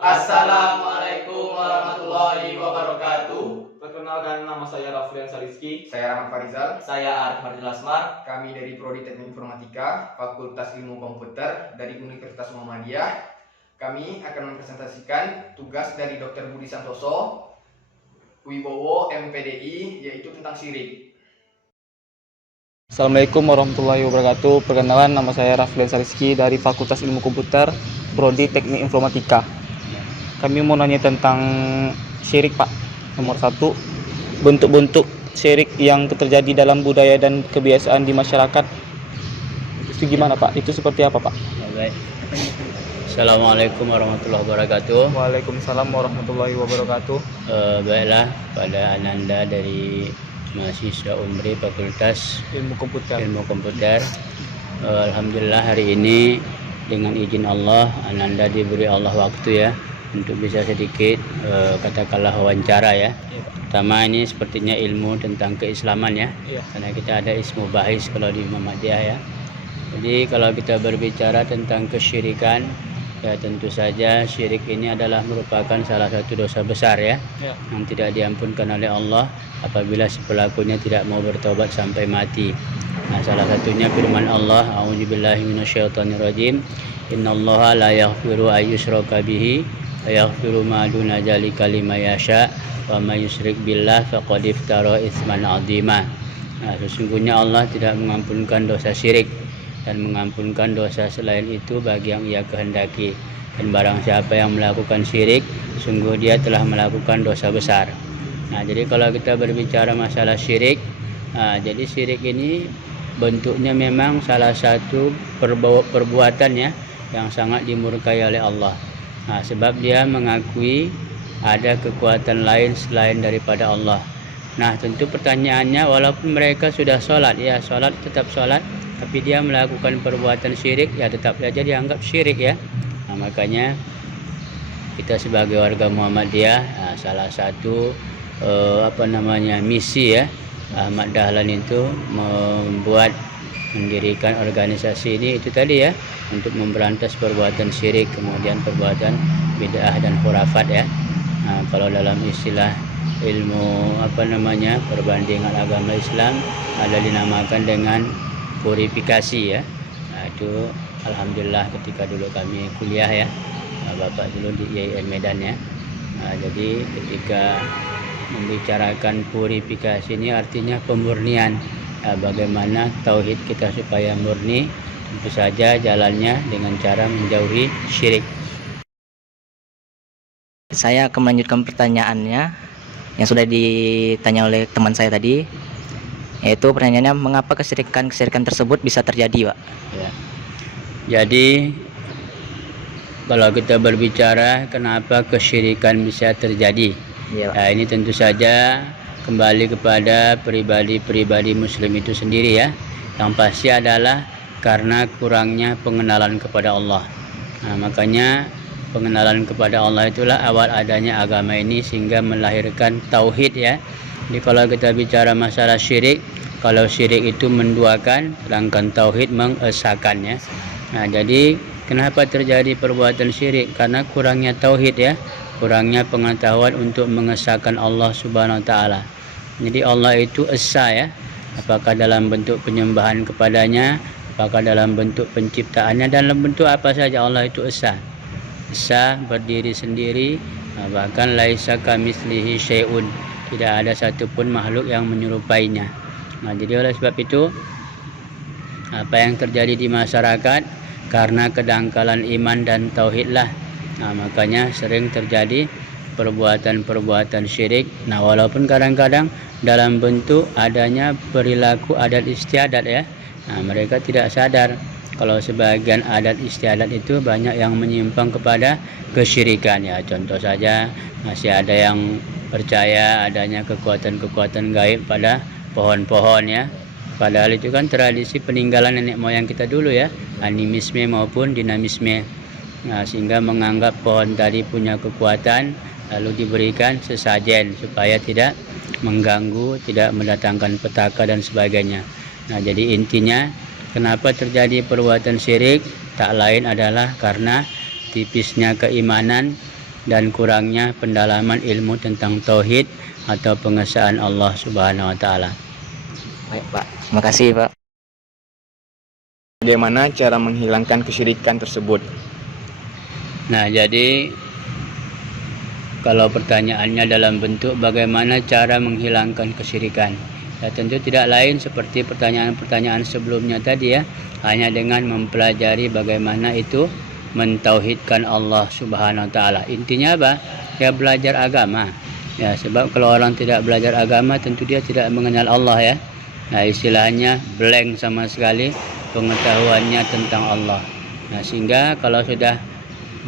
Assalamualaikum warahmatullahi wabarakatuh. Perkenalkan, nama saya Raflian Saliski. Saya Rahmat Farizal. Saya Arif Fardil Asmar. Kami dari Prodi Teknik Informatika, Fakultas Ilmu Komputer dari Universitas Muhammadiyah. Kami akan mempresentasikan tugas dari Dr. Budi Santoso Wibowo MPDI, yaitu tentang syirik. Assalamualaikum warahmatullahi wabarakatuh. Perkenalan, nama saya Raflian Saliski dari Fakultas Ilmu Komputer, Prodi Teknik Informatika. Kami mau nanya tentang syirik, Pak. Nomor 1, bentuk-bentuk syirik yang terjadi dalam budaya dan kebiasaan di masyarakat. Itu gimana, Pak? Itu seperti apa, Pak? Baik. Assalamualaikum warahmatullahi wabarakatuh. Waalaikumsalam warahmatullahi wabarakatuh. Baiklah, pada Ananda dari mahasiswa Umri Fakultas Ilmu Komputer. Alhamdulillah hari ini dengan izin Allah, Ananda diberi Allah waktu ya untuk bisa sedikit katakanlah wawancara ya. Iya, Pak. Pertama, ini sepertinya ilmu tentang keislaman ya. Iya. Karena kita ada ismu bahis kalau di Muhammadiyah ya. Jadi kalau kita berbicara tentang kesyirikan, ya tentu saja syirik ini adalah merupakan salah satu dosa besar ya, Iya. yang tidak diampunkan oleh Allah apabila si pelakunya tidak mau bertobat sampai mati. Nah, salah satunya firman Allah, a'udzubillahi minasyaitonirrajim, innallaha la yaghfiru ayyushraka bihi wa yaghfiru ma duna dzalika liman yasha wa may yusyrik billah faqad iftara itsman 'azima. Nah, sesungguhnya Allah tidak mengampunkan dosa syirik dan mengampunkan dosa selain itu bagi yang ia kehendaki. Dan barang siapa yang melakukan syirik, sungguh dia telah melakukan dosa besar. Nah, jadi kalau kita berbicara masalah syirik, jadi syirik ini bentuknya memang salah satu perbuatan ya yang sangat dimurkai oleh Allah. Nah, sebab dia mengakui ada kekuatan lain selain daripada Allah. Nah, tentu pertanyaannya, walaupun mereka sudah sholat, ya sholat tetap sholat, tapi dia melakukan perbuatan syirik, ya tetap saja dianggap syirik ya. Nah, makanya kita sebagai warga Muhammadiyah, salah satu misi ya Ahmad Dahlan itu mendirikan organisasi ini itu tadi ya, untuk memberantas perbuatan syirik, kemudian perbuatan bid'ah dan khurafat ya. Nah, kalau dalam istilah ilmu perbandingan agama Islam ada dinamakan dengan purifikasi ya. Nah, itu alhamdulillah ketika dulu kami kuliah ya, Bapak dulu di IAIN Medan ya. Nah, jadi ketika membicarakan purifikasi ini artinya pemurnian. Bagaimana tauhid kita supaya murni, tentu saja jalannya dengan cara menjauhi syirik. Saya akan melanjutkan pertanyaannya yang sudah ditanya oleh teman saya tadi, yaitu pertanyaannya, mengapa kesirikan tersebut bisa terjadi, Pak? Ya. Jadi kalau kita berbicara kenapa kesyirikan bisa terjadi, Iya, Pak. nah, ini tentu saja kembali kepada pribadi muslim itu sendiri ya. Yang pasti adalah karena kurangnya pengenalan kepada Allah. Nah, makanya pengenalan kepada Allah itulah awal adanya agama ini, sehingga melahirkan tauhid ya. Jadi kalau kita bicara masalah syirik, kalau syirik itu menduakan, sedangkan tauhid mengesahkan ya. Nah, jadi kenapa terjadi perbuatan syirik? Karena kurangnya tauhid ya, kurangnya pengetahuan untuk mengesahkan Allah Subhanahu wa taala. Jadi Allah itu esa ya, apakah dalam bentuk penyembahan kepadanya, apakah dalam bentuk penciptaannya, dalam bentuk apa saja Allah itu esa. Esa, berdiri sendiri, bahkan laisa kamitslihi syai'un, tidak ada satupun makhluk yang menyerupainya. Nah, jadi oleh sebab itu apa yang terjadi di masyarakat karena kedangkalan iman dan tauhidlah. Nah, makanya sering terjadi perbuatan-perbuatan syirik. Nah, walaupun kadang-kadang dalam bentuk adanya perilaku adat istiadat ya. Nah, mereka tidak sadar kalau sebagian adat istiadat itu banyak yang menyimpang kepada kesyirikan ya. Contoh saja, masih ada yang percaya adanya kekuatan-kekuatan gaib pada pohon-pohon ya. Padahal itu kan tradisi peninggalan nenek moyang kita dulu ya, animisme maupun dinamisme. Nah, sehingga menganggap pohon tadi punya kekuatan, lalu diberikan sesajen supaya tidak mengganggu, tidak mendatangkan petaka dan sebagainya. Nah, jadi intinya kenapa terjadi perbuatan syirik tak lain adalah karena tipisnya keimanan dan kurangnya pendalaman ilmu tentang tauhid atau pengesahan Allah Subhanahu wa taala. Baik, Pak. Terima kasih, Pak. Bagaimana cara menghilangkan kesyirikan tersebut? Nah, jadi kalau pertanyaannya dalam bentuk bagaimana cara menghilangkan kesyirikan, ya tentu tidak lain seperti pertanyaan-pertanyaan sebelumnya tadi ya, hanya dengan mempelajari bagaimana itu mentauhidkan Allah Subhanahu wa taala. Intinya apa? Ya belajar agama. Ya, sebab kalau orang tidak belajar agama tentu dia tidak mengenal Allah ya. Nah, istilahnya blank sama sekali pengetahuannya tentang Allah. Nah, sehingga kalau sudah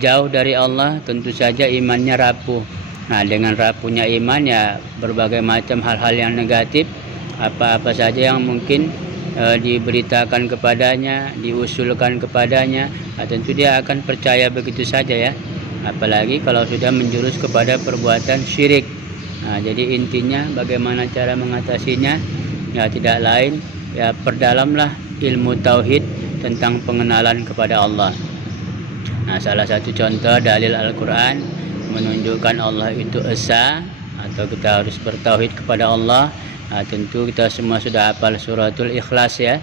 jauh dari Allah tentu saja imannya rapuh. Nah, dengan rapuhnya iman ya berbagai macam hal-hal yang negatif, apa-apa saja yang mungkin diberitakan kepadanya, diusulkan kepadanya, tentu dia akan percaya begitu saja ya. Apalagi kalau sudah menjurus kepada perbuatan syirik. Nah, jadi intinya bagaimana cara mengatasinya? Ya tidak lain ya perdamlah ilmu tauhid tentang pengenalan kepada Allah. Nah, salah satu contoh dalil Al-Quran menunjukkan Allah itu esa atau kita harus bertauhid kepada Allah. Nah, tentu kita semua sudah hafal suratul Ikhlas ya.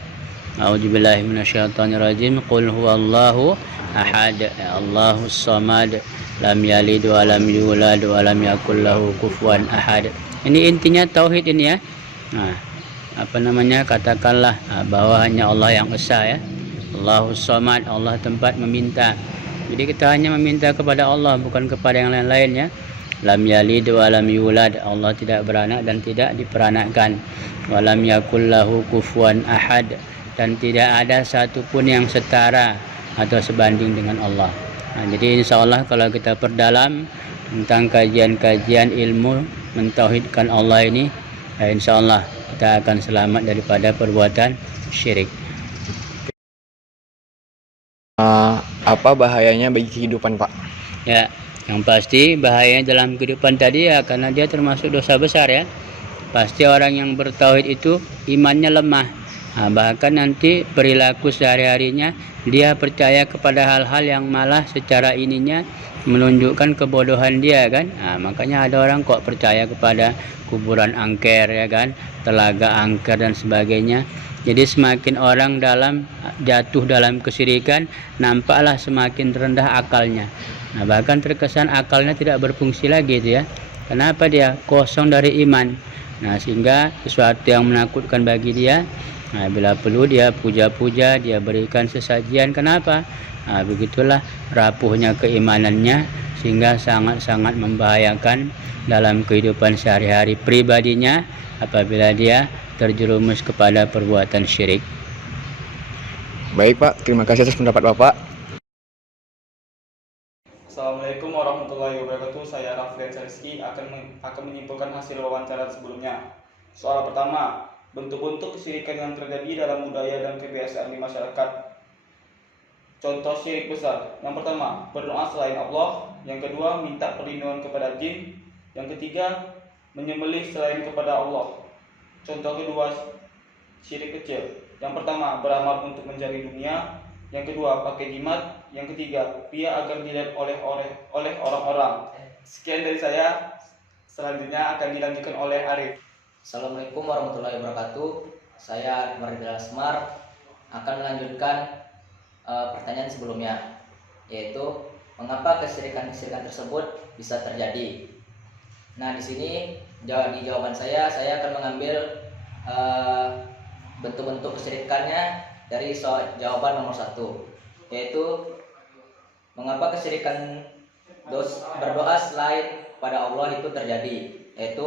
A'udzubillahi minasyaitonirrajim. Qul huwallahu ahad, Allahus samad, lam yalid wa lam yulad wa lam yakul lahu kufuwan ahad. Ini intinya tauhid ini ya. Nah, katakanlah bahwa hanya Allah yang esa ya. Allahus samad, Allah tempat meminta. Jadi kita hanya meminta kepada Allah, bukan kepada yang lain-lain ya. Lam yalid wa lam yulad, Allah tidak beranak dan tidak diperanakkan. Wa lam yakul lahu kufuwan ahad, dan tidak ada satupun yang setara atau sebanding dengan Allah. Nah, jadi insya Allah kalau kita perdalam tentang kajian-kajian ilmu mentauhidkan Allah ini, insya Allah kita akan selamat daripada perbuatan syirik. Apa bahayanya bagi kehidupan, Pak? Ya, yang pasti bahayanya dalam kehidupan tadi ya karena dia termasuk dosa besar ya. Pasti orang yang bertauhid itu imannya lemah. Nah, bahkan nanti perilaku sehari-harinya dia percaya kepada hal-hal yang malah secara ininya menunjukkan kebodohan dia kan. Nah, makanya ada orang kok percaya kepada kuburan angker ya kan, telaga angker dan sebagainya. Jadi semakin orang jatuh dalam kesyirikan, nampaklah semakin rendah akalnya. Nah, bahkan terkesan akalnya tidak berfungsi lagi itu ya. Kenapa? Dia kosong dari iman. Nah, sehingga sesuatu yang menakutkan bagi dia, nah, bila perlu dia puja-puja, dia berikan sesajian. Kenapa? Nah, begitulah rapuhnya keimanannya sehingga sangat-sangat membahayakan dalam kehidupan sehari-hari pribadinya apabila dia terjerumus kepada perbuatan syirik. Baik, Pak. Terima kasih atas pendapat Bapak. Assalamualaikum warahmatullahi wabarakatuh. Saya Raflian Rizky akan menyimpulkan hasil wawancara sebelumnya. Soal pertama, bentuk-bentuk kesyirikan yang terjadi dalam budaya dan kebiasaan di masyarakat. Contoh syirik besar. Yang pertama, berdoa selain Allah. Yang kedua, minta perlindungan kepada jin. Yang ketiga, menyembelih selain kepada Allah. Contoh kedua, syirik kecil. Yang pertama, beramal untuk mencari dunia. Yang kedua, pakai jimat. Yang ketiga, pia agar dilihat oleh orang-orang. Sekian dari saya. Selanjutnya akan dilanjutkan oleh Arif. Assalamualaikum warahmatullahi wabarakatuh. Saya Ridwan Asmar akan melanjutkan pertanyaan sebelumnya, yaitu mengapa kesyirikan tersebut bisa terjadi. Nah, di sini di jawaban saya akan mengambil bentuk-bentuk kesyirikannya dari jawaban nomor 1, yaitu mengapa kesyirikan berdoa selain pada Allah itu terjadi, yaitu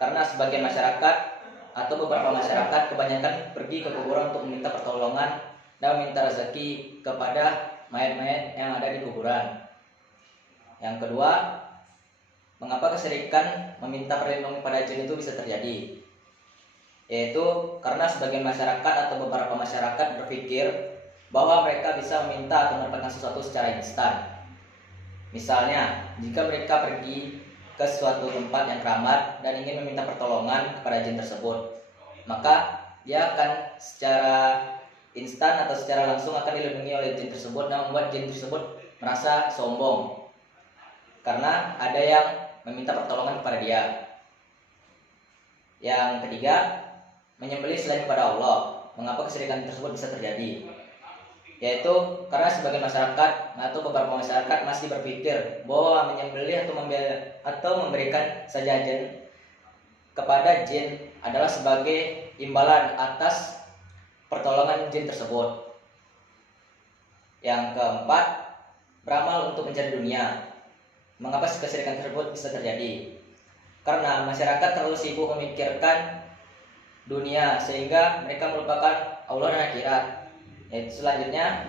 karena sebagian masyarakat atau beberapa masyarakat kebanyakan pergi ke kuburan untuk meminta pertolongan dan meminta rezeki kepada mayat-mayat yang ada di kuburan. Yang kedua, mengapa kesyirikan meminta perlindungan pada jin itu bisa terjadi, yaitu karena sebagian masyarakat atau beberapa masyarakat berpikir bahwa mereka bisa meminta atau mendapatkan sesuatu secara instan. Misalnya, jika mereka pergi ke suatu tempat yang keramat dan ingin meminta pertolongan kepada jin tersebut, maka dia akan secara instan atau secara langsung akan dilindungi oleh jin tersebut dan membuat jin tersebut merasa sombong. karena ada yang meminta pertolongan kepada dia. Yang ketiga, menyembelih selain kepada Allah. Mengapa kesyirikan tersebut bisa terjadi? Yaitu karena sebagian masyarakat atau beberapa masyarakat masih berpikir bahwa menyembelih atau memberikan sajajen kepada jin adalah sebagai imbalan atas pertolongan jin tersebut. Yang keempat, beramal untuk mencari dunia. Mengapa kesyirikan tersebut bisa terjadi? Karena masyarakat terlalu sibuk memikirkan dunia sehingga mereka melupakan Allah dan akhirat. Yaitu selanjutnya,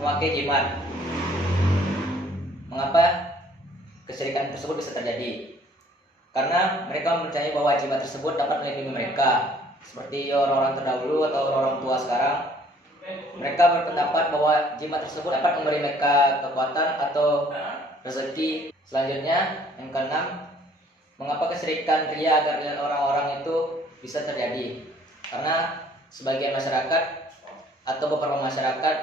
memakai jimat. Mengapa kesyirikan tersebut bisa terjadi? Karena mereka mempercayai bahwa jimat tersebut dapat melindungi mereka. Seperti orang-orang terdahulu atau orang tua sekarang, mereka berpendapat bahwa jimat tersebut dapat memberi mereka kekuatan atau rezeki. Selanjutnya, yang keenam, mengapa kesyirikan ria agar dilihat orang-orang itu bisa terjadi? Karena sebagian masyarakat atau beberapa masyarakat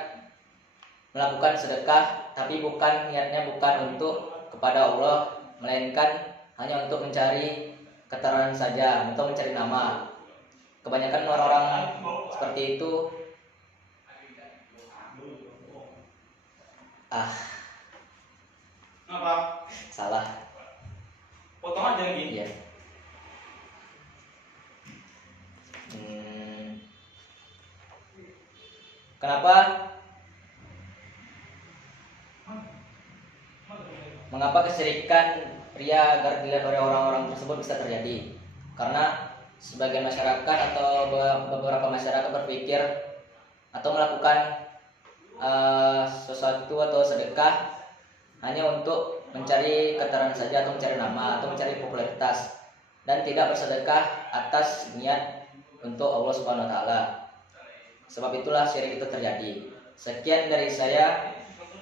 melakukan sedekah, tapi niatnya bukan untuk kepada Allah, melainkan hanya untuk mencari keterangan saja, untuk mencari nama. Kebanyakan orang-orang seperti itu Kenapa? salah. Potong aja lagi. Iya. Kenapa? Mengapa kesyirikan ria agar dilihat oleh orang-orang tersebut bisa terjadi? Karena sebagian masyarakat atau beberapa masyarakat berpikir atau melakukan sesuatu atau sedekah hanya untuk mencari keterangan saja atau mencari nama atau mencari popularitas dan tidak bersedekah atas niat untuk Allah Subhanahu wa taala. Sebab itulah syirik itu terjadi. Sekian dari saya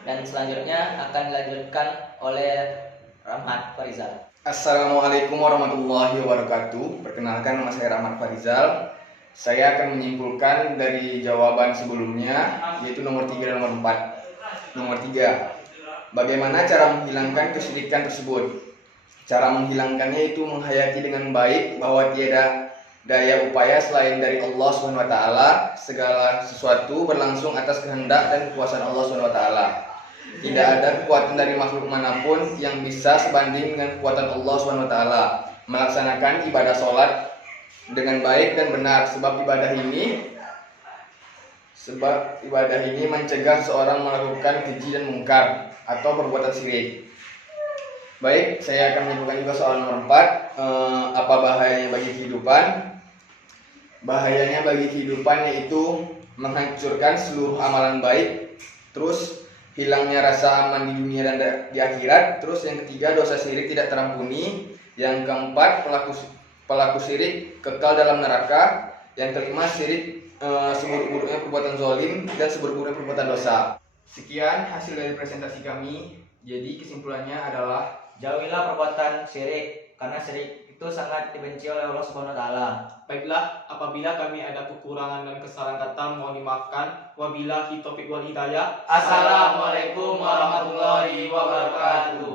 dan selanjutnya akan dilanjutkan oleh Rahmat Farizal. Assalamualaikum warahmatullahi wabarakatuh. Perkenalkan, nama saya Rahmat Farizal. Saya akan menyimpulkan dari jawaban sebelumnya, yaitu nomor 3 dan nomor 4. Nomor 3, bagaimana cara menghilangkan kesyirikan tersebut? Cara menghilangkannya itu menghayati dengan baik bahwa tiada daya upaya selain dari Allah SWT. Segala sesuatu berlangsung atas kehendak dan kekuasaan Allah SWT. Tidak ada kekuatan dari makhluk manapun yang bisa sebanding dengan kekuatan Allah SWT. Melaksanakan ibadah sholat dengan baik dan benar, sebab ibadah ini mencegah seorang melakukan keji dan mungkar atau perbuatan syirik. Baik, saya akan menyimpulkan juga soal nomor 4. Apa bahayanya bagi kehidupan? Bahayanya bagi kehidupan yaitu menghancurkan seluruh amalan baik, terus hilangnya rasa aman di dunia dan di akhirat. Terus yang ketiga, dosa syirik tidak terampuni. Yang keempat, pelaku syirik kekal dalam neraka. Yang kelima, syirik seburuk-buruknya perbuatan zalim dan seburuk-buruknya perbuatan dosa. Sekian hasil dari presentasi kami. Jadi kesimpulannya adalah Jauhilah perbuatan syirik karena syirik itu sangat dibenci oleh Allah Subhanahu wa taala. Baiklah, apabila kami ada kekurangan dan kesalahan kata, mohon dimaafkan. Wabillahi taufiq wal hidayah. Assalamualaikum warahmatullahi wabarakatuh.